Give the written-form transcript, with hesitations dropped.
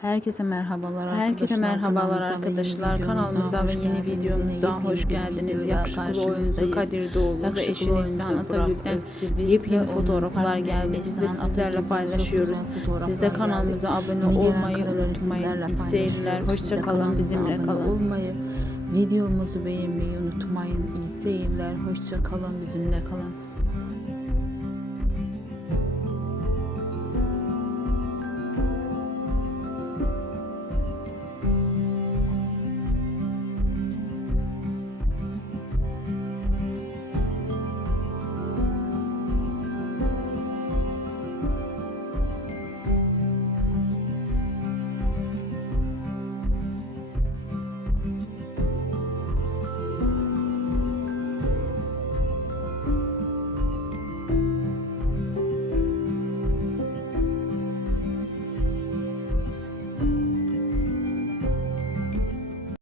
Herkese merhabalar arkadaşlar. Kanalımıza ve yeni videomuza hoş geldiniz. Yakışıklı oyuncu Kadir Doğulu ve eşi Neslihan Atabük'ten yepyeni fotoğraflar geldi. Biz de sizlerle paylaşıyoruz. Siz de kanalımıza abone olmayı unutmayın. İyi seyirler. Hoşça kalın. Bizimle kalın. Videomuzu beğenmeyi unutmayın. İyi seyirler. Hoşça kalın. Bizimle kalın.